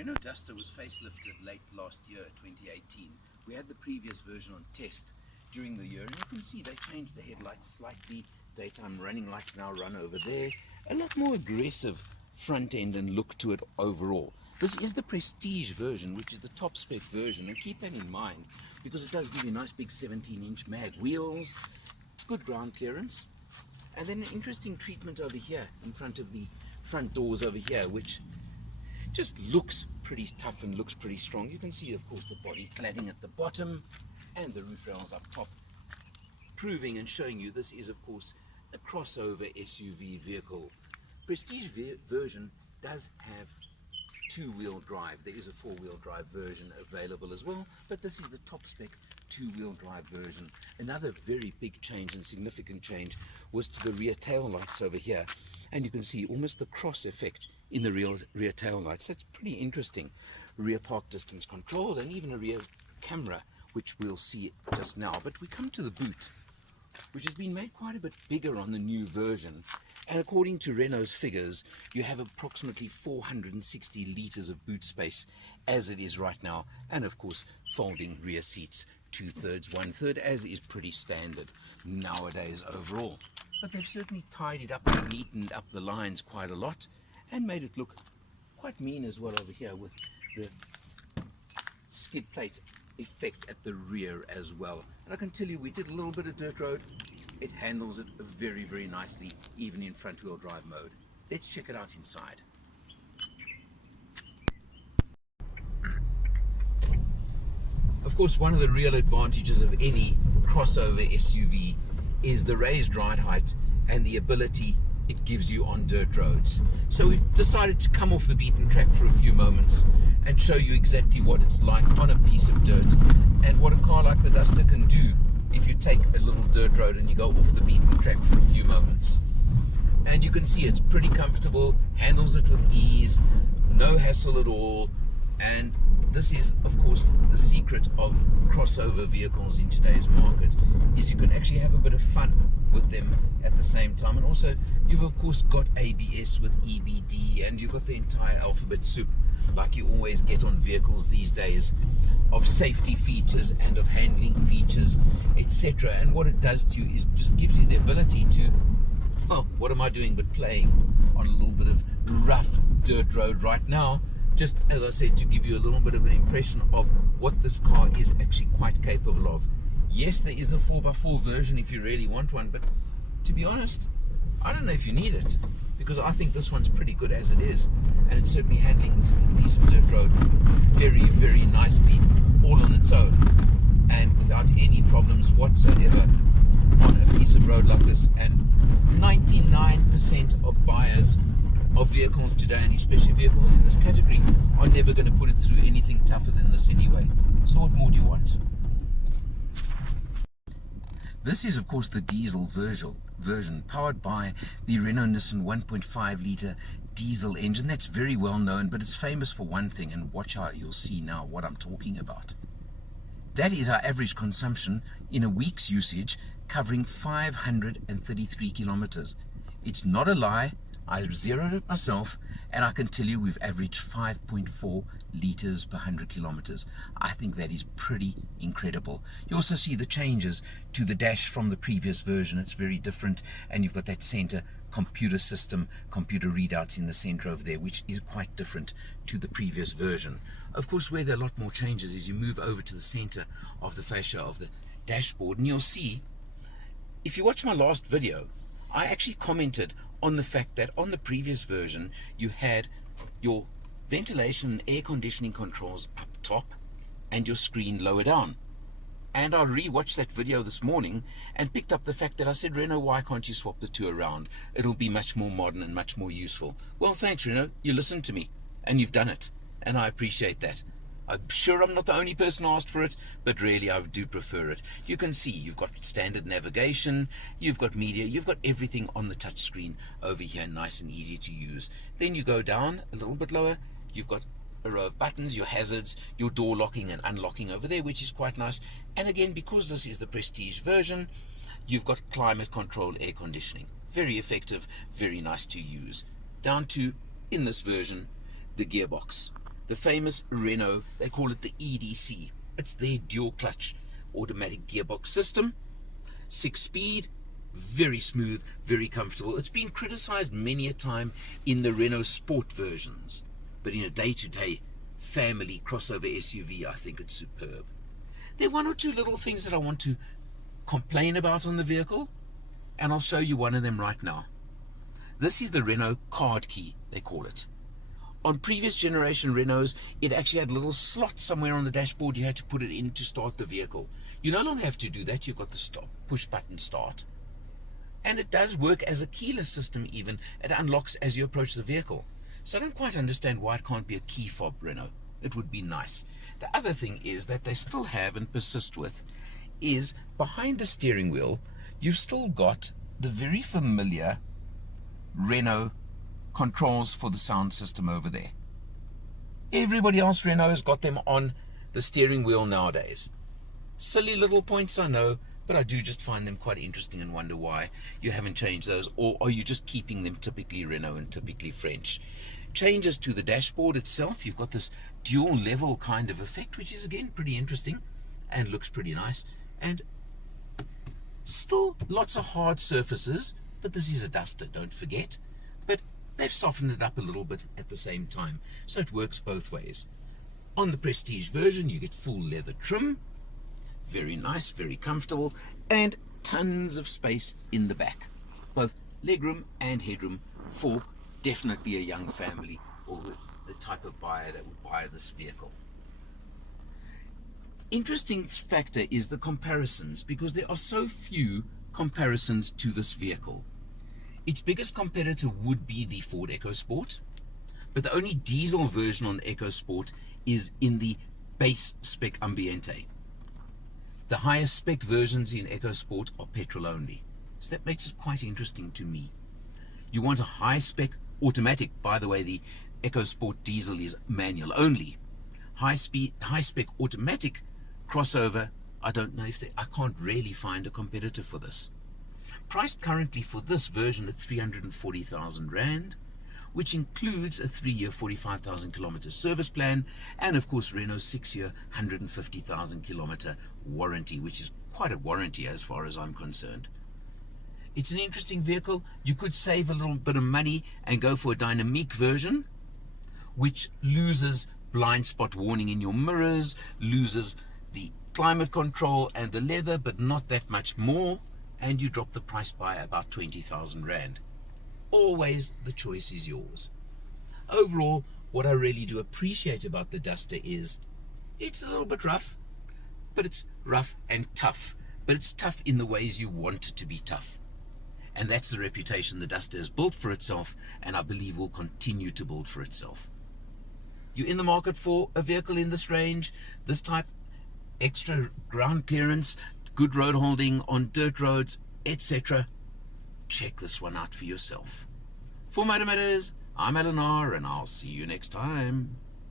Renault Duster was facelifted late last year, 2018. We had the previous version on test during the year, and you can see they changed the headlights slightly. Daytime running lights now run over there. A lot more aggressive front end and look to it overall. This is the Prestige version, which is the top spec version, and keep that in mind because it does give you nice big 17-inch mag wheels, good ground clearance, and then an interesting treatment over here in front of the front doors over here, which just looks pretty tough and looks pretty strong. You can see, of course, the body cladding at the bottom and the roof rails up top, proving and showing you this is, of course, a crossover SUV vehicle. Prestige version does have two-wheel drive. There is a four-wheel drive version available as well, but this is the top spec two-wheel drive version. Another very big change and significant change was to the rear tail lights over here, and you can see almost the cross effect in the rear tail lights. That's pretty interesting. Rear park distance control and even a rear camera, which we'll see just now. But we come to the boot, which has been made quite a bit bigger on the new version, and according to Renault's figures, you have approximately 460 litres of boot space as it is right now, and of course folding rear seats 2/3, 1/3, as is pretty standard nowadays overall. But they've certainly tidied up and neatened up the lines quite a lot and made it look quite mean as well over here with the skid plate effect at the rear as well. And I can tell you, we did a little bit of dirt road. It handles it very, very nicely, even in front wheel drive mode. Let's check it out inside. Of course, one of the real advantages of any crossover SUV is the raised ride height and the ability it gives you on dirt roads. So we've decided to come off the beaten track for a few moments and show you exactly what it's like on a piece of dirt and what a car like the Duster can do if you take a little dirt road and you go off the beaten track for a few moments. And you can see it's pretty comfortable, handles it with ease, no hassle at all. And this is, of course, the secret of crossover vehicles in today's market, is you can actually have a bit of fun with them at the same time. And also, you've of course got ABS with EBD, and you've got the entire alphabet soup, like you always get on vehicles these days, of safety features and of handling features, etc. And what it does to you is just gives you the ability to, well, what am I doing but playing on a little bit of rough dirt road right now, just as I said, to give you a little bit of an impression of what this car is actually quite capable of. Yes, there is the 4x4 version if you really want one, but to be honest, I don't know if you need it, because I think this one's pretty good as it is, and it's certainly handling this piece of dirt road very, very nicely, all on its own, and without any problems whatsoever on a piece of road like this. And 99% of buyers of vehicles today, and especially vehicles in this category, are never going to put it through anything tougher than this anyway. So what more do you want? This is, of course, the diesel version, powered by the Renault Nissan 1.5 litre diesel engine. That's very well known, but it's famous for one thing, and watch how you'll see now what I'm talking about. That is our average consumption in a week's usage, covering 533 kilometers. It's not a lie. I zeroed it myself, and I can tell you we've averaged 5.4 litres per 100 kilometers. I think that is pretty incredible. You also see the changes to the dash from the previous version. It's very different, and you've got that center computer system, computer readouts in the center over there, which is quite different to the previous version. Of course, where there are a lot more changes is you move over to the center of the fascia of the dashboard, and you'll see, if you watch my last video, I actually commented on the fact that on the previous version you had your ventilation and air conditioning controls up top and your screen lower down. And I re-watched that video this morning and picked up the fact that I said, Renault, why can't you swap the two around? It'll be much more modern and much more useful. Well, thanks, Renault. You listened to me and you've done it, and I appreciate that. I'm sure I'm not the only person who asked for it, but really I do prefer it. You can see you've got standard navigation, you've got media, you've got everything on the touch screen over here, nice and easy to use. Then you go down a little bit lower, you've got a row of buttons, your hazards, your door locking and unlocking over there, which is quite nice. And again, because this is the Prestige version, you've got climate control air conditioning. Very effective, very nice to use. Down to, in this version, the gearbox. the famous Renault, they call it the EDC. It's their dual clutch automatic gearbox system, 6-speed, very smooth, very comfortable. It's been criticized many a time in the Renault Sport versions, but in a day-to-day family crossover SUV, I think it's superb. There are one or two little things that I want to complain about on the vehicle, and I'll show you one of them right now. This is the Renault card key, they call it. On previous generation Renaults, it actually had a little slot somewhere on the dashboard. You had to put it in to start the vehicle. You no longer have to do that. You've got the stop, push button start. And it does work as a keyless system even. It unlocks as you approach the vehicle. So I don't quite understand why it can't be a key fob, Renault. It would be nice. The other thing is that they still have and persist with is behind the steering wheel, you've still got the very familiar Renault controls for the sound system over there. Everybody else, Renault, has got them on the steering wheel nowadays. Silly little points, I know, but I do just find them quite interesting and wonder why you haven't changed those, or are you just keeping them typically Renault and typically French? Changes to the dashboard itself, you've got this dual level kind of effect, which is again pretty interesting and looks pretty nice, and still lots of hard surfaces, but this is a Duster, don't forget, but they've softened it up a little bit at the same time, so it works both ways. On the Prestige version, you get full leather trim, very nice, very comfortable, and tons of space in the back, both legroom and headroom for definitely a young family or the type of buyer that would buy this vehicle. Interesting factor is the comparisons, because there are so few comparisons to this vehicle. Its biggest competitor would be the Ford EcoSport, but the only diesel version on the EcoSport is in the base spec Ambiente. The highest spec versions in EcoSport are petrol only, so that makes it quite interesting to me. You want a high spec automatic, by the way, the EcoSport diesel is manual only. High spec automatic crossover, I don't know if I can't really find a competitor for this. Priced currently for this version at 340,000 Rand, which includes a 3-year 45,000 kilometer service plan and of course Renault's 6-year 150,000 kilometer warranty, which is quite a warranty as far as I'm concerned. It's an interesting vehicle. You could save a little bit of money and go for a dynamic version, which loses blind spot warning in your mirrors, loses the climate control and the leather, but not that much more, and you drop the price by about 20,000 Rand. Always the choice is yours. Overall, what I really do appreciate about the Duster is it's a little bit rough, but it's rough and tough, but it's tough in the ways you want it to be tough. And that's the reputation the Duster has built for itself, and I believe will continue to build for itself. You're in the market for a vehicle in this range, this type, extra ground clearance, good road holding on dirt roads, etc. Check this one out for yourself. For Motor Matters, I'm Eleanor, and I'll see you next time.